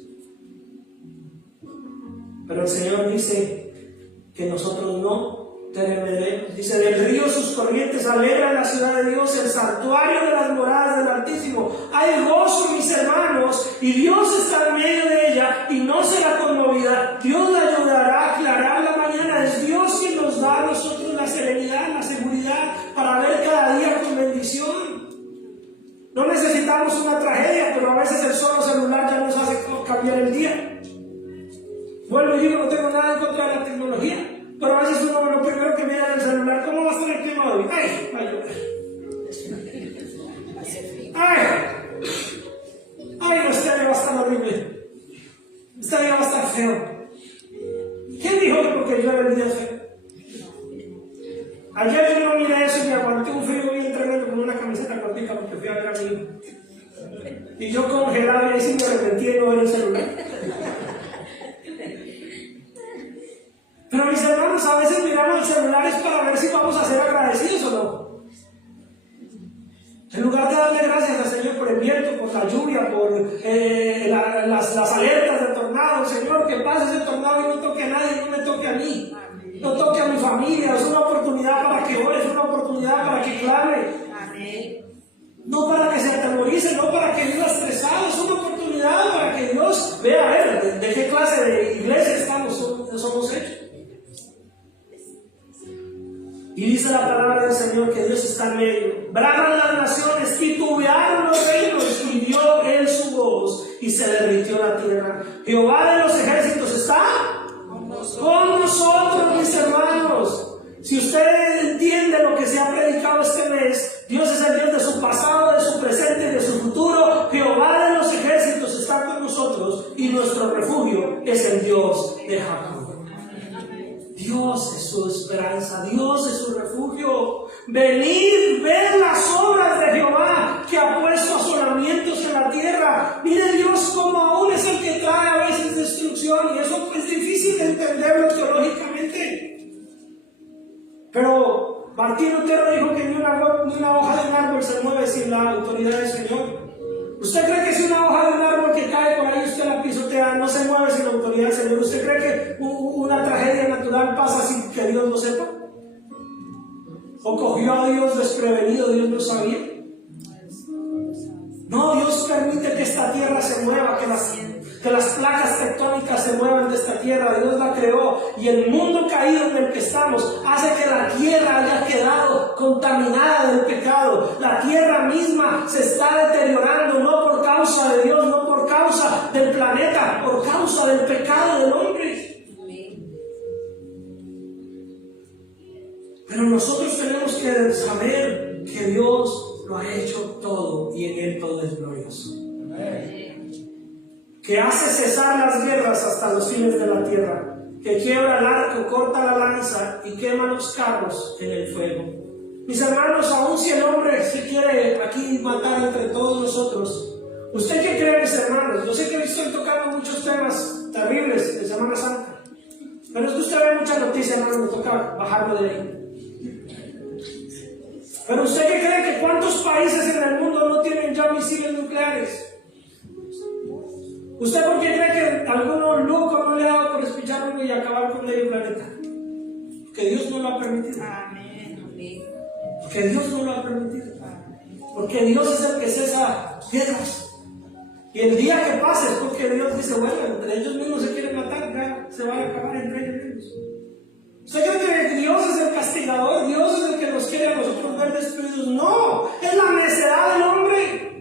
Pero el Señor dice que nosotros no temeremos. Dice, del río sus corrientes alegran la ciudad de Dios, el santuario de las moradas del Altísimo. Hay gozo, mis hermanos, y Dios está en medio de ella y no será conmovida. Dios la ayudará a aclarar la mañana. Es Dios quien nos da a nosotros la serenidad, la seguridad para ver cada día con bendición. No necesitamos una tragedia, pero a veces el solo celular ya nos hace cambiar el día. Vuelvo y digo, no tengo nada en contra de la tecnología, pero a veces uno lo primero que mira en el celular, ¿cómo va a estar el clima hoy? ¡Ay! ¡Ay! No, este día va a estar horrible. Este día va a estar feo. ¿Quién dijo que porque llueve el día feo? Ayer yo no miré eso y me aguanté un frío bien tremendo con una camiseta cortita porque fui a ver a mi hijo. Y yo congelado y ahí sí me arrepentí de no ver el celular. Pero mis hermanos, a veces miramos el celular es para ver si vamos a ser agradecidos o no. En lugar de darle gracias al Señor por el viento, por la lluvia, por las alertas de tornado, Señor, que pase ese tornado y no toque a nadie, no me toque a mí, no toque a mi familia. Es una oportunidad para que ore, es una oportunidad para que clame. No para que se atemorice, no para que viva estresado, es una oportunidad para que Dios vea, a ver, de qué clase de iglesia somos hechos. Y dice la palabra del Señor que Dios está en medio. Braman las naciones, titubearon los reinos, y dio él su voz, y se derritió la tierra. Jehová de los ejércitos está con nosotros, mis hermanos. Si usted entiende lo que se ha predicado este mes, Dios es el Dios de su pasado, de su presente y de su futuro. Jehová de los ejércitos está con nosotros, y nuestro refugio es el Dios de Jacob. Dios es su esperanza, Dios es su refugio. Venid, ved las obras de Jehová, que ha puesto asolamientos en la tierra. Mire Dios como aún es el que trae a veces destrucción, y eso es difícil de entenderlo teológicamente. Pero Martín Lutero dijo que ni una hoja de un árbol se mueve sin la autoridad del Señor. ¿Usted cree que si una hoja de un árbol que cae por ahí usted la pisotea, no se mueve sin la autoridad del Señor? ¿Usted cree que una tragedia natural pasa sin que Dios lo sepa? ¿O cogió a Dios desprevenido, Dios no sabía? No, Dios permite que esta tierra se mueva, que las placas tectónicas se muevan de esta tierra. Dios la creó, y el mundo caído en el que estamos hace que la tierra haya quedado contaminada del pecado. La tierra misma se está deteriorando, no por causa de Dios, no por causa del planeta, por causa del pecado del hombre. Pero nosotros tenemos que saber que Dios lo ha hecho todo, y en Él todo es glorioso. Que hace cesar las guerras hasta los fines de la tierra, que quiebra el arco, corta la lanza y quema los carros en el fuego. Mis hermanos, aun si el hombre se quiere aquí matar entre todos nosotros, ¿usted qué cree, mis hermanos? Yo sé que estoy tocando muchos temas terribles de Semana Santa, pero es que usted ve muchas noticias, hermano, me toca bajarlo de ahí. Pero ¿usted qué cree que cuántos países en el mundo no tienen ya misiles nucleares? ¿Usted por qué cree que algunos locos no le ha dado por espichar uno y acabar con medio planeta? Porque Dios no lo ha permitido. Porque Dios no lo ha permitido. Porque Dios es el que cesa guerras. Y el día que pase es porque Dios dice, bueno, entre ellos mismos se quieren matar, ya se van a acabar entre ellos mismos. ¿Usted cree que Dios es el castigador? ¿Dios es el que nos quiere a nosotros ver destruidos? No, es la necedad del hombre.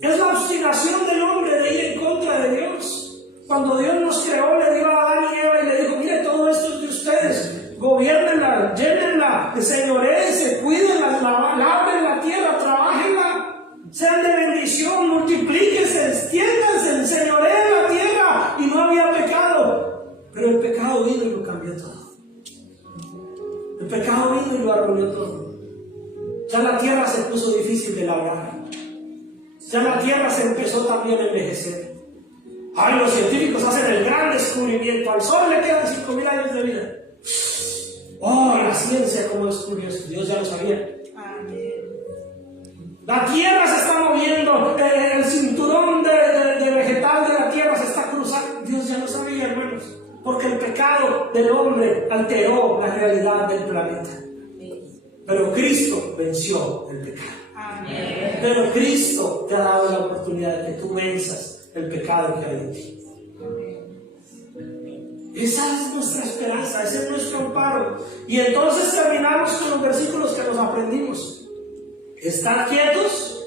Es la obstinación del hombre de ir en contra de Dios. Cuando Dios nos creó, le dio a Adán y Eva y le dijo, mire, todo esto es de ustedes. Gobiernenla, llénenla, señoréense, cuídenla, laven la tierra, trabajenla, sean de bendición, multiplíquense, extiéndanse, enseñoreen la tierra. Y no había pecado. Pero el pecado vino y lo cambió todo. El pecado vino y lo arruinó todo. Ya la tierra se puso difícil de labrar. Ya la tierra se empezó también a envejecer. Ay, los científicos hacen el gran descubrimiento. Al sol le quedan 5.000 años de vida. Oh, la ciencia cómo descubrió esto. Dios ya lo sabía. La tierra se está moviendo. El cinturón de vegetal de la tierra se está cruzando. Dios ya lo sabía, hermanos. Porque el pecado del hombre alteró la realidad del planeta. Pero Cristo venció el pecado. Amén. Pero Cristo te ha dado la oportunidad de que tú venzas el pecado que hay en ti. Esa es nuestra esperanza, ese es nuestro amparo. Y entonces terminamos con los versículos que nos aprendimos. Estar quietos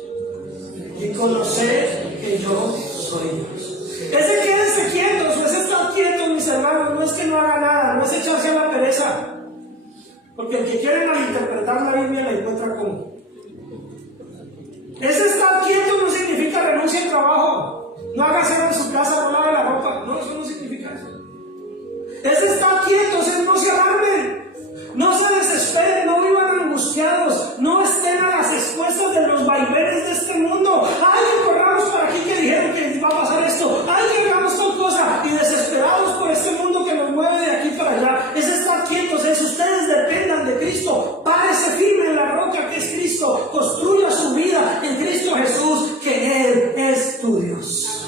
y conocer que yo soy Dios. Ese quédense quietos, ese Porque el que quiere malinterpretar la Biblia la encuentra como. Ese estar quieto no significa renuncia al trabajo. No haga cero en su casa, no lave la ropa. No, eso no significa eso. Ese estar quieto, ese no se alarmen. No se desesperen, no vivan angustiados, no estén a las expuestas de los vaivenes de este mundo. Ay, que corramos para aquí que dijeron que va a pasar esto. Ay, que hagamos tal cosa. Y desesperados por este mundo que nos mueve de aquí para allá. Es estar quietos, es ustedes dependan de Cristo. Párese firme en la roca que es Cristo. Construya su vida en Cristo Jesús, que Él es tu Dios.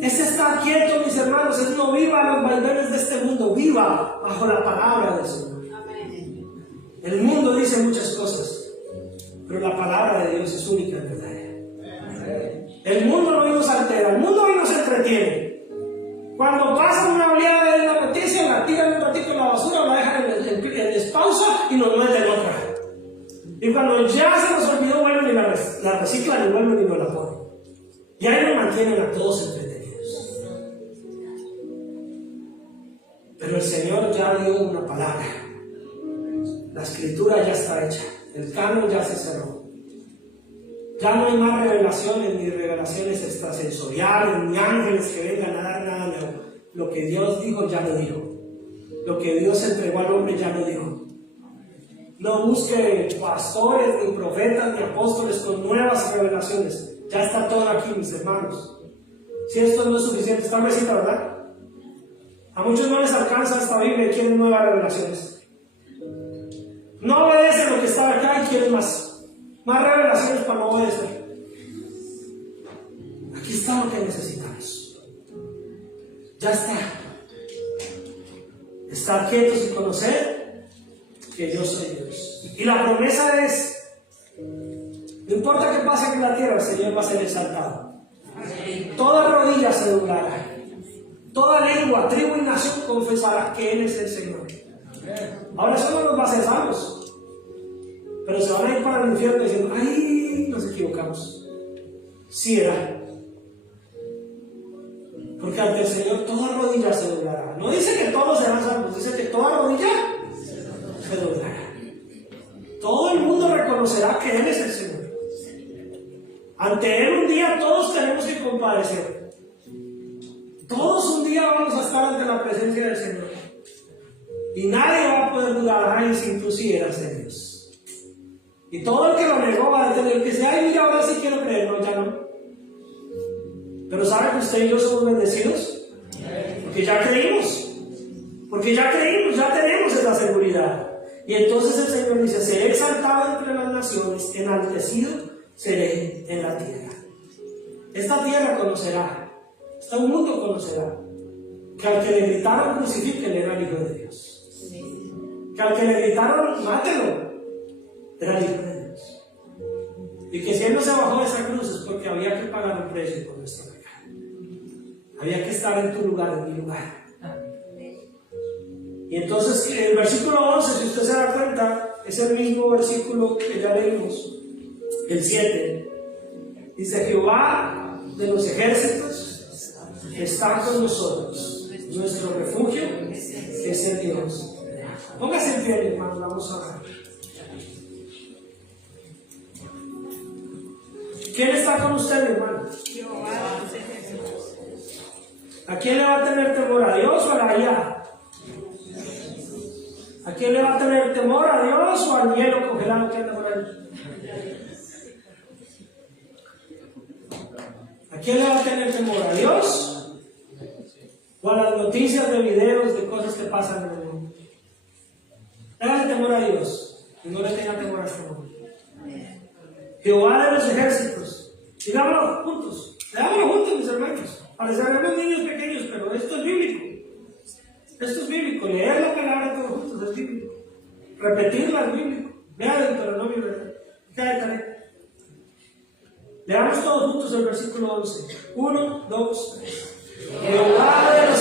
Es estar quieto, mis hermanos, es no viva los vaivenes de este mundo, viva bajo la palabra del Señor. El mundo dice muchas cosas, pero la palabra de Dios es única en verdad. El mundo no nos altera, el mundo hoy nos entretiene. Cuando pasa una oleada de la noticia, la tiran un ratito en la basura, la dejan en despausa y nos meten otra. Y cuando ya se nos olvidó, vuelven y la reciclan y vuelven y nos la ponen. Y ahí nos mantienen a todos entretenidos. Pero el Señor ya dio una palabra. La escritura ya está hecha. El canon ya se cerró. Ya no hay más revelaciones, ni revelaciones extrasensoriales, ni ángeles que vengan a dar nada nuevo. Lo que Dios dijo, ya lo dijo. Lo que Dios entregó al hombre, ya lo dijo. No busque pastores, ni profetas, ni apóstoles con nuevas revelaciones. Ya está todo aquí, mis hermanos. Si esto no es suficiente, está mesita, ¿verdad? A muchos no les alcanza esta Biblia y quieren nuevas revelaciones. No obedecen lo que está acá y quieren más revelaciones para no obedecer. Aquí está lo que necesitamos. Ya está. Estar quietos y conocer que yo soy Dios. Y la promesa es, no importa qué pase en la tierra, el Señor va a ser exaltado. Toda rodilla se doblará. Toda lengua, tribu y nación confesará que Él es el Señor. Ahora eso no nos va a hacer salvos, pero se van a ir para el infierno diciendo, ay, nos equivocamos. Sí era. Porque ante el Señor toda rodilla se doblará. No dice que todos serán salvos, dice que toda rodilla se doblará. Todo el mundo reconocerá que Él es el Señor. Ante Él un día todos tenemos que comparecer. Todos un día vamos a estar ante la presencia del Señor. Y nadie va a poder dudar, ay, si tú sí eras de Dios. Y todo el que lo negó va a tener que decir, ay, mira, ahora sí quiero creer. No, ya no. Pero ¿sabe que usted y yo somos bendecidos? Porque ya creímos. Porque ya creímos, ya tenemos esa seguridad. Y entonces el Señor dice, seré exaltado entre las naciones, enaltecido seré en la tierra. Esta tierra conocerá. Este mundo conocerá que al que le gritaron crucifíquenlo era el Hijo de Dios. Que al que le gritaron mátelo era el Hijo de Dios. Y que si Él no se bajó de esa cruz es porque había que pagar un precio por nuestro pecado. Había que estar en tu lugar, en mi lugar. Y entonces el versículo 11, si usted se da cuenta, es el mismo versículo que ya leímos, el 7. Dice, Jehová de los ejércitos está con nosotros, nuestro refugio es el Dios. Póngase en pie, hermano, vamos a orar. ¿Quién está con usted, hermano? ¿A quién le va a tener temor? ¿A Dios o a la IA? ¿A quién le va a tener temor? ¿A Dios o al hielo congelado que anda por ahí? ¿A quién le va a tener temor? ¿A Dios? ¿O a las noticias de videos de cosas que pasan en el mundo? Hágale temor a Dios y no le tenga temor a este mundo. Jehová de los ejércitos. Digámoslo juntos. Digámoslo juntos, mis hermanos. Pareceremos niños pequeños, pero esto es bíblico. Esto es bíblico. Leer la palabra todos juntos es bíblico. Repetirla es bíblico. Vean el Deuteronomio, ¿verdad? Cada tarea. Leamos todos juntos el versículo 11. 1, 2, 3. Jehová de los